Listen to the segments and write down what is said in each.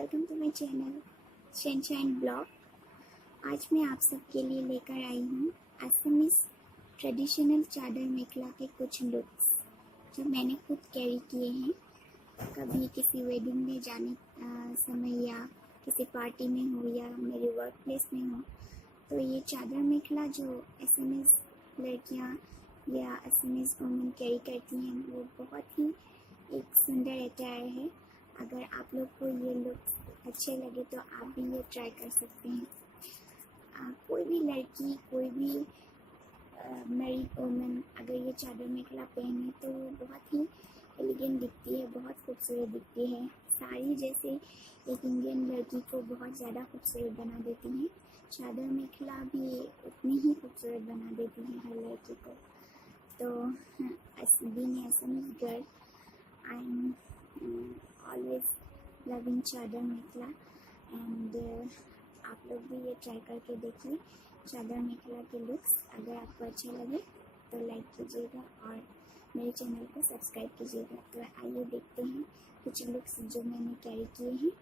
Welcome to my channel sunshine blog. आज मैं आप सबके लिए लेकर आई हूँ असमीज ट्रेडिशनल चादर मेखला के कुछ लुक्स जो मैंने खुद कैरी किए हैं। कभी किसी वेडिंग में जाने समय या किसी पार्टी में हो या मेरे वर्क प्लेस में हो, तो ये चादर मेखला जो असमीज लड़कियाँ या असमीज वुमेन कैरी करती हैं वो बहुत ही एक सुंदर अटायर है। अगर आप लोग को ये लुक अच्छे लगे तो आप भी ये ट्राई कर सकते हैं। कोई भी लड़की, कोई भी मैरिड वुमेन अगर ये चादर मेखला पहने तो वो बहुत ही एलिगेंट दिखती है, बहुत खूबसूरत दिखती है। साड़ी जैसे एक इंडियन लड़की को बहुत ज़्यादा खूबसूरत बना देती हैं, चादर मेखला भी उतनी ही खूबसूरत बना देती हैं हर लड़की को। तो being Assamese girl, I am always loving चादर मेखला एंड आप लोग भी ये ट्राई करके देखिए चादर मेखला के लुक्स। अगर आपको अच्छे लगे तो लाइक कीजिएगा और मेरे चैनल को सब्सक्राइब कीजिएगा। तो आइए देखते हैं कुछ लुक्स जो मैंने कैरी किए हैं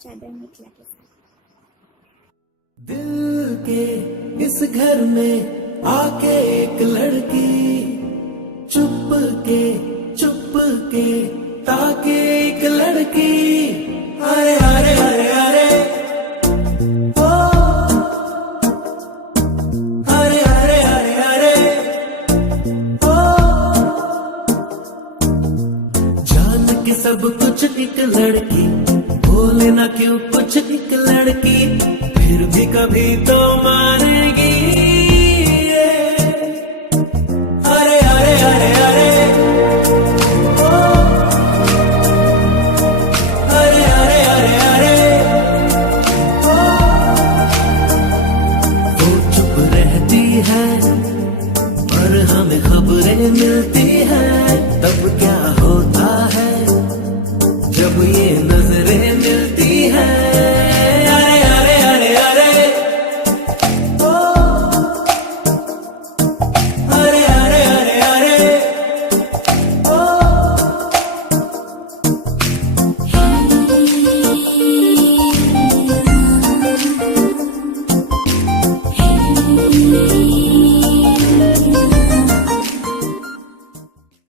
चादर मेखला के साथ। दिल के इस घर में आके एक लड़की चुप के ताके एक लड़की, अरे अरे अरे अरे ओ, अरे अरे अरे अरे ओ, जान के सब कुछ एक लड़की, बोले ना क्यों कुछ एक लड़की, फिर भी कभी तो मानेगी। अरे अरे अरे अरे ओ, अरे अरे अरे अरे ओ, वो चुप रहती है पर हमें खबरें मिलती